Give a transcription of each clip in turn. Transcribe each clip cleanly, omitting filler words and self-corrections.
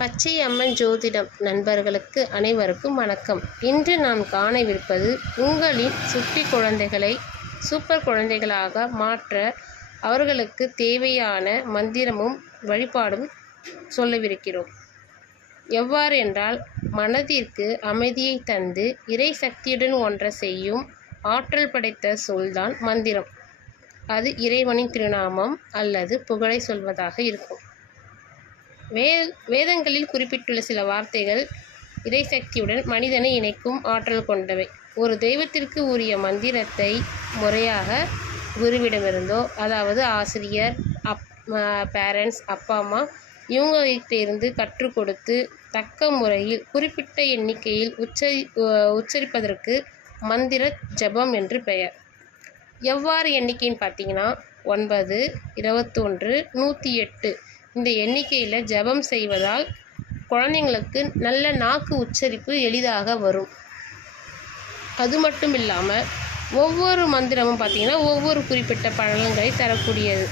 பச்சை அம்மன் ஜோதிடம் நண்பர்களுக்கு அனைவருக்கும் வணக்கம். இன்று நாம் காணவிருப்பது உங்களின் சுட்டி குழந்தைகளை சூப்பர் குழந்தைகளாக மாற்ற அவர்களுக்கு தேவையான மந்திரமும் வழிபாடும் சொல்லவிருக்கிறோம். எவ்வாறு என்றால், மனதிற்கு அமைதியை தந்து இறை சக்தியுடன் ஒன்றை செய்யும் ஆற்றல் படைத்த சொல்தான் மந்திரம். அது இறைவனின் திருநாமம் அல்லது புகழை சொல்வதாக இருக்கும். வேதங்களில் குறிப்பிட்டுள்ள சில வார்த்தைகள் இறைசக்தியுடன் மனிதனை இணைக்கும் ஆற்றல் கொண்டவை. ஒரு தெய்வத்திற்கு உரிய மந்திரத்தை முறையாக குருவிடமிருந்தோ, அதாவது ஆசிரியர், பேரண்ட்ஸ், அப்பா அம்மா இவங்ககிட்ட இருந்து கற்றுக் கொடுத்து தக்க முறையில் குறிப்பிட்ட எண்ணிக்கையில் உச்சரிப்பதற்கு மந்திர ஜபம் என்று பெயர். எவ்வாறு எண்ணிக்கைன்னு பார்த்தீங்கன்னா 9, 21, 108 இந்த எண்ணிக்கையில் ஜபம் செய்வதால் குழந்தைங்களுக்கு நல்ல நாக்கு உச்சரிப்பு எளிதாக வரும். அது மட்டும் இல்லாமல் ஒவ்வொரு மந்திரமும் பார்த்திங்கன்னா ஒவ்வொரு குறிப்பிட்ட பலன்களை தரக்கூடியது.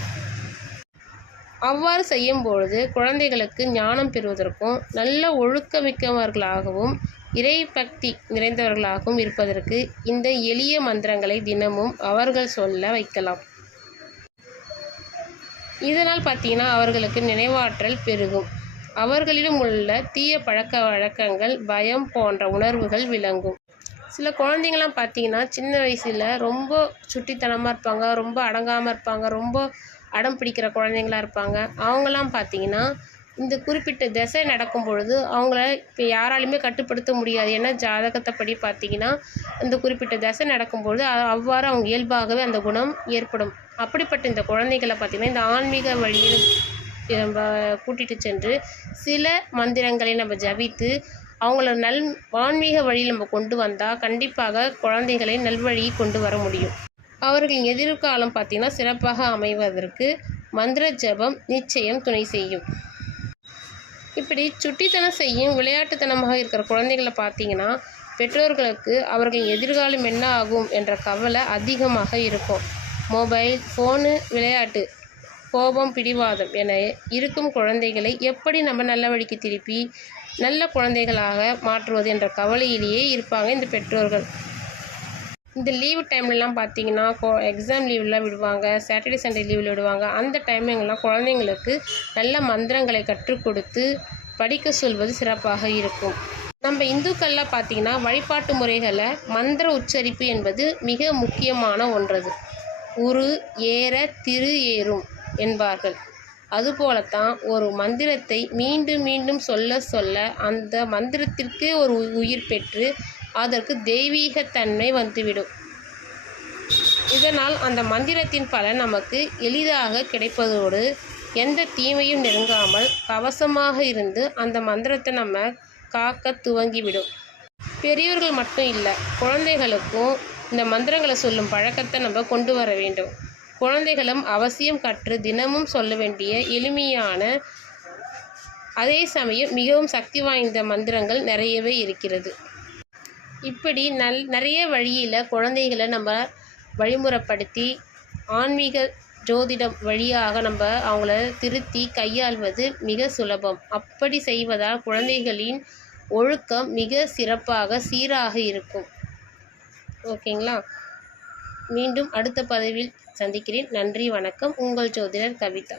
அவ்வாறு செய்யும் பொழுது குழந்தைகளுக்கு ஞானம் பெறுவதற்கும் நல்ல ஒழுக்கமிக்கவர்களாகவும் இறை பக்தி நிறைந்தவர்களாகவும் இருப்பதற்கு இந்த எளிய மந்திரங்களை தினமும் அவர்கள் சொல்ல வைக்கலாம். இதனால் பார்த்திங்கன்னா அவர்களுக்கு நினைவாற்றல் பெருகும். அவர்களிடம் உள்ள தீய பழக்க வழக்கங்கள், பயம் போன்ற உணர்வுகள் விளங்கும். சில குழந்தைங்களாம் பார்த்திங்கன்னா சின்ன வயசில் ரொம்ப சுட்டித்தனமாக இருப்பாங்க, ரொம்ப அடங்காமல் இருப்பாங்க, ரொம்ப அடம் பிடிக்கிற குழந்தைங்களாக இருப்பாங்க. அவங்களாம் பார்த்திங்கன்னா இந்த குறிப்பிட்ட திசை நடக்கும் பொழுது அவங்கள இப்போ யாராலையுமே கட்டுப்படுத்த முடியாது. ஏன்னா ஜாதகத்தைப்படி பார்த்திங்கன்னா இந்த குறிப்பிட்ட திசை நடக்கும்பொழுது அவ்வாறு அவங்க இயல்பாகவே அந்த குணம் ஏற்படும். அப்படிப்பட்ட இந்த குழந்தைகளை பார்த்திங்கன்னா இந்த ஆன்மீக வழியில் நம்ம கூட்டிகிட்டு சென்று சில மந்திரங்களை நம்ம ஜபித்து அவங்கள ஆன்மீக வழியில் நம்ம கொண்டு வந்தால் கண்டிப்பாக குழந்தைகளை நல்வழியை கொண்டு வர முடியும். அவர்களின் எதிர்காலம் பார்த்திங்கன்னா சிறப்பாக அமைவதற்கு மந்திர ஜபம் நிச்சயம் துணை செய்யும். இப்படி சுட்டித்தனம் செய்யும் விளையாட்டுத்தனமாக இருக்கிற குழந்தைகளை பார்த்திங்கன்னா பெற்றோர்களுக்கு அவர்களின் எதிர்காலம் என்ன ஆகும் என்ற கவலை அதிகமாக இருக்கும். மொபைல், ஃபோனு, விளையாட்டு, கோபம், பிடிவாதம் என இருக்கும் குழந்தைகளை எப்படி நம்ம நல்ல வழிக்கு திருப்பி நல்ல குழந்தைகளாக மாற்றுவது என்ற கவலையிலேயே இருப்பாங்க இந்த பெற்றோர்கள். இந்த லீவு டைம்லலாம் பார்த்திங்கன்னா எக்ஸாம் லீவ்லாம் விடுவாங்க, சாட்டர்டே சண்டே லீவில் விடுவாங்க. அந்த டைம்லலாம் குழந்தைங்களுக்கு நல்ல மந்திரங்களை கற்றுக் கொடுத்து படிக்க சொல்வது சிறப்பாக இருக்கும். நம்ம இந்துக்கள்லாம் பார்த்திங்கன்னா வழிபாட்டு முறைகளை மந்திர உச்சரிப்பு என்பது மிக முக்கியமான ஒன்றது. உரு ஏற திரு ஏறும் என்பார்கள். அதுபோலத்தான் ஒரு மந்திரத்தை மீண்டும் மீண்டும் சொல்ல சொல்ல அந்த மந்திரத்திற்கு ஒரு உயிர் பெற்று அதற்கு தெய்வீகத்தன்மை வந்துவிடும். இதனால் அந்த மந்திரத்தின் பலன் நமக்கு எளிதாக கிடைப்பதோடு எந்த தீமையும் நெருங்காமல் கவசமாக இருந்து அந்த மந்திரத்தை நம்ம காக்க துவங்கிவிடும். பெரியவர்கள் மட்டும் இல்லை, குழந்தைகளுக்கும் இந்த மந்திரங்களை சொல்லும் பழக்கத்தை நம்ம கொண்டு வர வேண்டும். குழந்தைகளும் அவசியம் கற்று தினமும் சொல்ல வேண்டிய எளிமையான அதே சமயம் மிகவும் சக்தி வாய்ந்த மந்திரங்கள் நிறையவே இருக்கிறது. இப்படி நிறைய வழியில் குழந்தைகளை நம்ம வழிமுறைப்படுத்தி ஆன்மீக ஜோதிடம் வழியாக நம்ம அவங்கள திருத்தி கையாள்வது மிக சுலபம். அப்படி செய்வதால் குழந்தைகளின் ஒழுக்கம் மிக சிறப்பாக சீராக இருக்கும். ஓகேங்களா? மீண்டும் அடுத்த பதிவில் சந்திக்கிறேன். நன்றி, வணக்கம். உங்கள் ஜோதிடர் கவிதா.